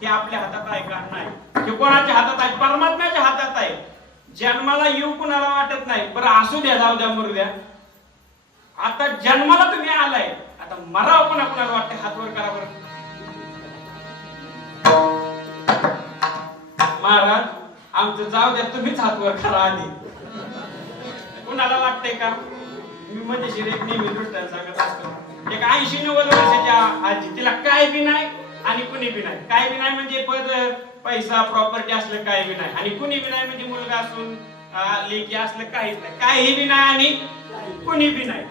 हे आपल्या हातात आहे का? नाही. हे कोणाच्या हातात आहे? परमात्म्याच्या हातात आहे. जन्माला येऊ कुणाला वाटत नाही, बरं असू द्या, जाऊ द्या, मरू द्या. आता जन्माला तुम्ही आलाय, आता मराव कोणा कुणाला वाटते? हात वर करा बरं. महाराज आमचं जाऊ द्या, तुम्हीच हात वर करा आधी. कुणाला वाटतंय का? मी मजेशीर एक नेहमी दृष्टांत सांगत असतो. एक 80-90 वर्षाच्या आजी, तिला काय बी नाही आणि कुणी बी नाही. काय बी नाही म्हणजे पद पैसा प्रॉपर्टी असलं काय बी नाही, आणि कुणी बी नाही म्हणजे मुलगा असून लेकी असलं काहीच नाही. काही बी नाही आणि कुणी बी नाही.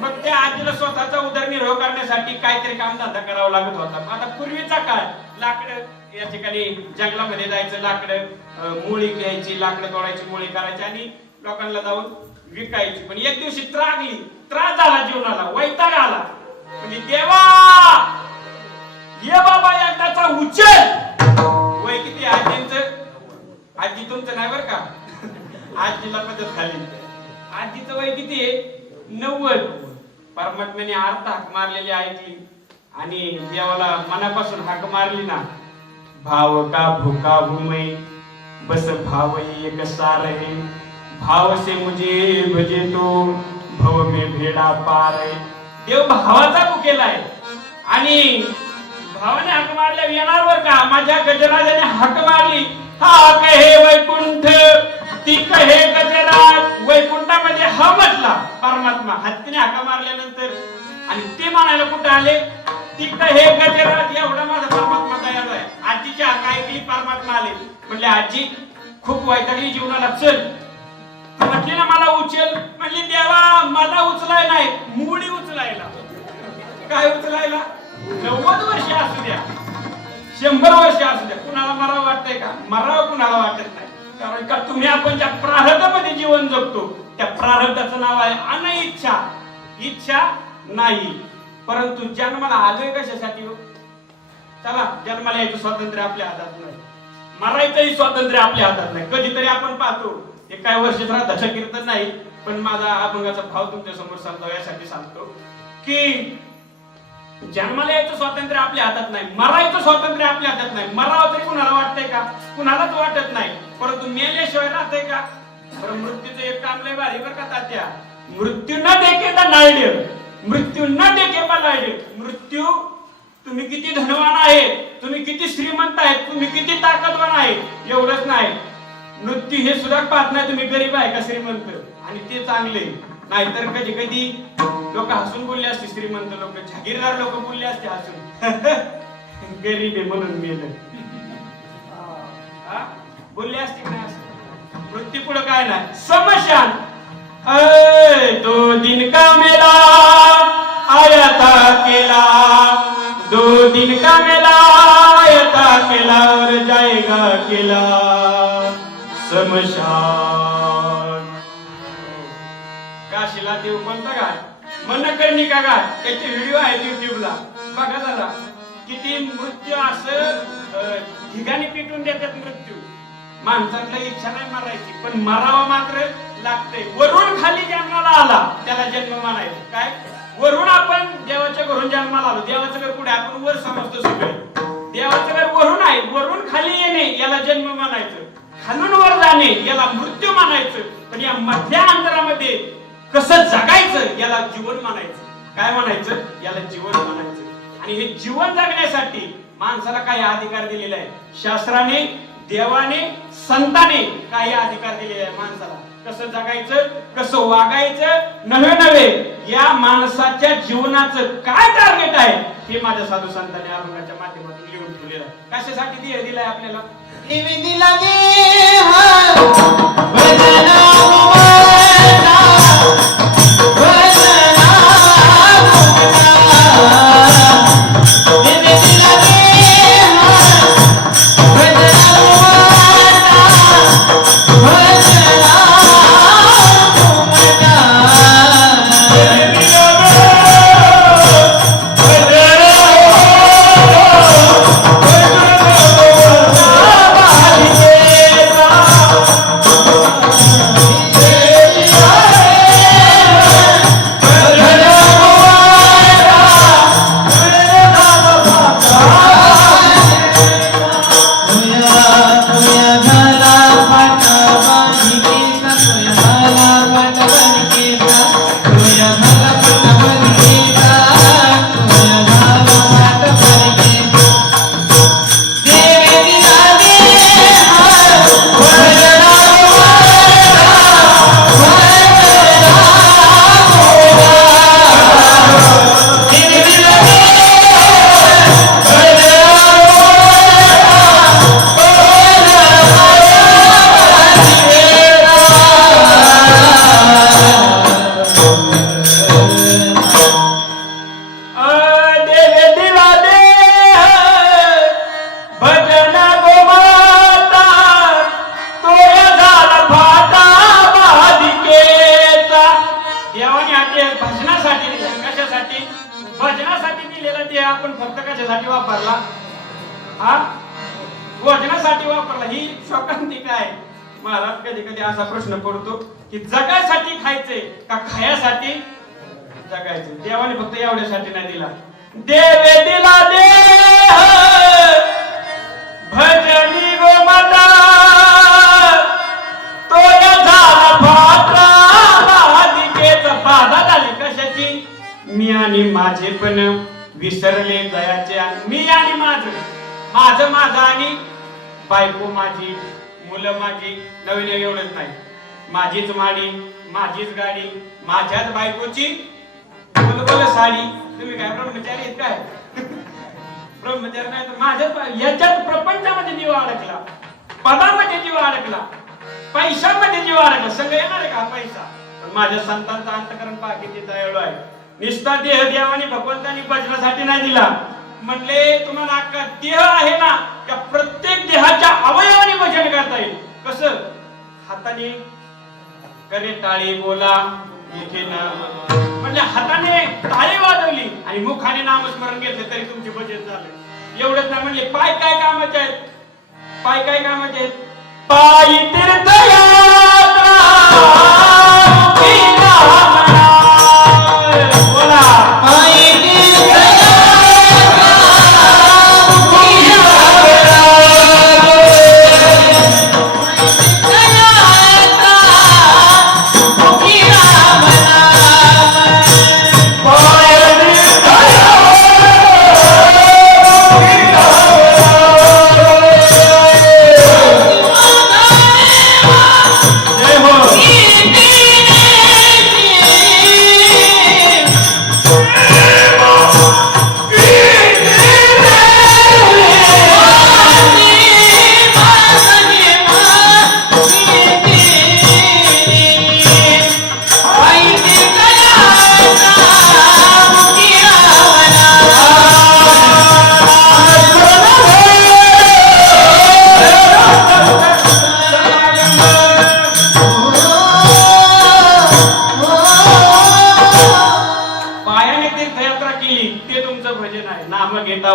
मग त्या आजीला स्वतःचा उदरनिर्वाह करण्यासाठी काहीतरी कामधंदा करावा लागत होता. आता पूर्वीचा काळ, लाकडं या ठिकाणी जंगलामध्ये जायचं, लाकडं मुळी घ्यायची, लाकडं तोडायची, मुळी करायची आणि लोकांना जाऊन विकायची. पण एक दिवशी त्रास झाला जीवनाला, वैताग आला. म्हणजे देवा ये बाबा एकदाचा उचल. वय किती आजींचं? आजी तुमचं नाही बरं का, आजीला पद्धत खाली. आजीचं वय किती आहे? 90. परमात्म्याने अर्थ हाक मारलेली ऐकली आणि देवाला मनापासून हाक मारली ना, भाव का भूका हूं मैं, बस भाव एक सार है, भाव से मुझे भजे तो भव में भेड़ा पार है. देव भावाचा भुकेलाय आणि भावाने हाक मारल्यावर येणार बर का. माझ्या गजराजाने हाक मारली, हा कहे वैकुंठ ती कहे गजराज. वैकुंठामध्ये हा म्हटला परमात्मा हत्तीने हाका मारल्यानंतर, आणि ते म्हणायला कुठे आले? ती कहे गजराज. एवढा माझा परमात्मा तयार आहे. आजीची हाक ऐकली, परमात्मा आले. म्हणले आजी खूप वैतागली जीवनाला, चल. म्हटली ना मला उचल. म्हणली देवा मला उचलाय नाही, मुडी उचलायला. काय उचलायला? 90 वर्ष असू द्या, 100 वर्ष असू द्या, कुणाला मरावं वाटतंय का? मरावं कुणाला वाटत नाही. कारण का तुम्ही आपण ज्या प्रारब्धामध्ये जीवन जगतो त्या प्रारब्धाचं नाव आहे अनिच्छा. इच्छा नाही. परंतु जन्माला आलोय कशासाठी हो? चला, जन्माला यायचं स्वातंत्र्य आपल्या हातात नाही, मरायचंही स्वातंत्र्य आपल्या हातात नाही. कधीतरी आपण पाहतो, हे काय वर्ष राहता कीर्तन नाही, पण माझा अभंगाचा भाव तुमच्या समोर सांगतो, यासाठी सांगतो की जन्माला यायचं स्वातंत्र्य आपल्या हातात नाही, मरायचं स्वातंत्र्य आपल्या हातात नाही. मरावं तरी कुणाला वाटतंय का? कुणालाच वाटत नाही. परंतु मेल्याशिवाय राहतंय का? बरं, मृत्यूचं एक काम लय भारी बरं का तात्या. मृत्यू न देखे द नायडे, मृत्यू न देखे बलायडे. मृत्यू तुम्ही किती धनवान आहे, तुम्ही किती श्रीमंत आहेत, तुम्ही किती ताकदवान आहे, एवढंच नाही. मृत्यू हे सुद्धा पाहत नाही तुम्ही गरीब आहे का श्रीमंत, आणि ते चांगले. नाहीतर कधी कधी लोक हसून बोलले असते, श्रीमंत लोक, जागीरदार लोक बोलले असते हसून, गरीब आहे म्हणून मेलं, बोलले असते का नाही? मृत्यू पुढे काय नाही, समशान. दो दिन का मेला आया था अकेला, 2 दिन का मेला आया था अकेला, और जाएगा अकेला समशान. काशीला देव कोणता गाय? मनकर्णिका गाय. त्याचे व्हिडिओ आहेत युट्यूबला, बघा जरा. किती मृत्यू असं ठिकाणी पिटून देतात मृत्यू. माणसाला इच्छा नाही मरायची, पण मरावा मात्र लागते. वरून खाली जन्माला आला त्याला जन्म म्हणायचं. काय वरून? आपण देवाच्या घरून जन्माला आलो. देवाचं घर कुठे? आपण वर समजतो सगळे. देवाचं घर वरून आहे. वरून खाली येणे याला जन्म म्हणायचं, खालून वर जाणे याला मृत्यू म्हणायचं. पण या मधल्या अंतरामध्ये कसं जगायचं याला जीवन म्हणायचं. काय म्हणायचं? याला जीवन म्हणायचं. आणि हे जीवन जगण्यासाठी माणसाला काही अधिकार दिलेला आहे. शास्त्राने, देवाने, संताने काही अधिकार दिलेले आहे माणसाला. कसं जगायचं, कसं वागायचं, नव्हे या माणसाच्या जीवनाचं काय टार्गेट आहे हे माझ्या साधू संतांनी अभंगाच्या माध्यमातून लिहून ठेवलेलं आहे. कशासाठी दिलंय आपल्याला? भोजनासाठी वापरला, ही शोकांतिका आहे. महाराज कधी कधी असा प्रश्न पडतो की जगायसाठी खायचंय का खायासाठी जगायचं? देवाने फक्त एवढ्यासाठी नाही दिला. देवे दिला देह भजनी गोमाता तो या झाला फात्रा बाधिकेचा बाधा झाली कशाची? मी आणि माझे पण विसरले दयाचे. मी आणि माझं आणि बायको माझी, मुलं माझी. नवीन एवढंच नाही, माझीच माडी, माझीच गाडी, माझ्याच बायकोची मुलबुल साडी. तुम्ही काय ब्रह्मचारी आहेत काय? ब्रह्मचारी नाही तर माझ्याच याच्यात प्रपंचामध्ये जीव अडकला, पदामध्ये जीव अडकला, पैशामध्ये जीव अडकला. सगळं येणार आहे का पैसा? पण माझ्या संतांचा अंतकरण पहा किती दयाळू आहे. निस्ता देह देवाने भगवंतानी भजनासाठी नाही दिला. म्हणले तुम्हाला अख्खा देह आहे ना, त्या प्रत्येक देहाच्या अवयवाने भजन करता येईल. कसं? हाताने करे टाळी बोला येथे नाम. म्हणजे हाताने टाळी वाजवली आणि मुखाने नामस्मरण घेतले तरी तुमचे भजन झाले. एवढंच नाही, म्हणले पाय काय कामाचे आहेत? पाय काय कामाचे आहेत? पायी तीर्थयात्रा बोला पायी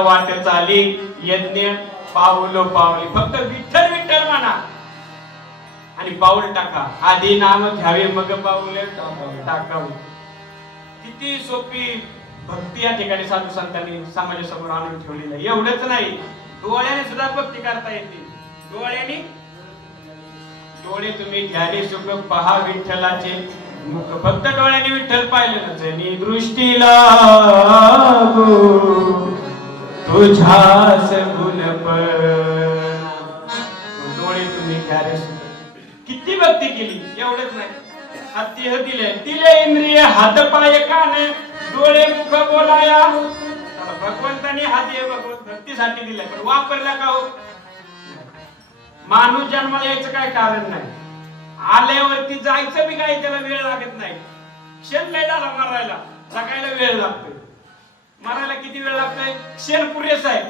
वाट चाली यज्ञ पाऊलो पावली. फक्त विठ्ठल विठ्ठल म्हणा आणि पाऊल टाका. आधी नाम घ्यावे मग पाऊल टाकावे. किती सोपी भक्ती या ठिकाणी साधू संतांनी समाजासमोर आणून ठेवलेली आहे. एवढंच नाही, डोळ्याने सुद्धा भक्ती करता येते. डोळ्याने डोळे तुम्ही ध्याने सुख पहा विठ्ठलाचे मुख. फक्त डोळ्याने विठ्ठल पाहिलं ना जनी दृष्टीला तुझ्यास गुणपण. डोळे तुम्ही ध्याने किती भक्ती केली. एवढंच नाही, हात देह दिले, दिले इंद्रिय हात पाय कान डोळे मुख बोलाया. भगवंताने हा देह भक्तीसाठी दिलाय, पण वापरला का हो? माणूस जन्माला यायचं काय कारण नाही. आल्यावरती जायचं बी काय त्याला वेळ लागत नाही. क्षण नाही झाला मरायला, जगायला वेळ लागतोय. मरायला किती वेळ लागतोय? क्षण पुरेसा आहे.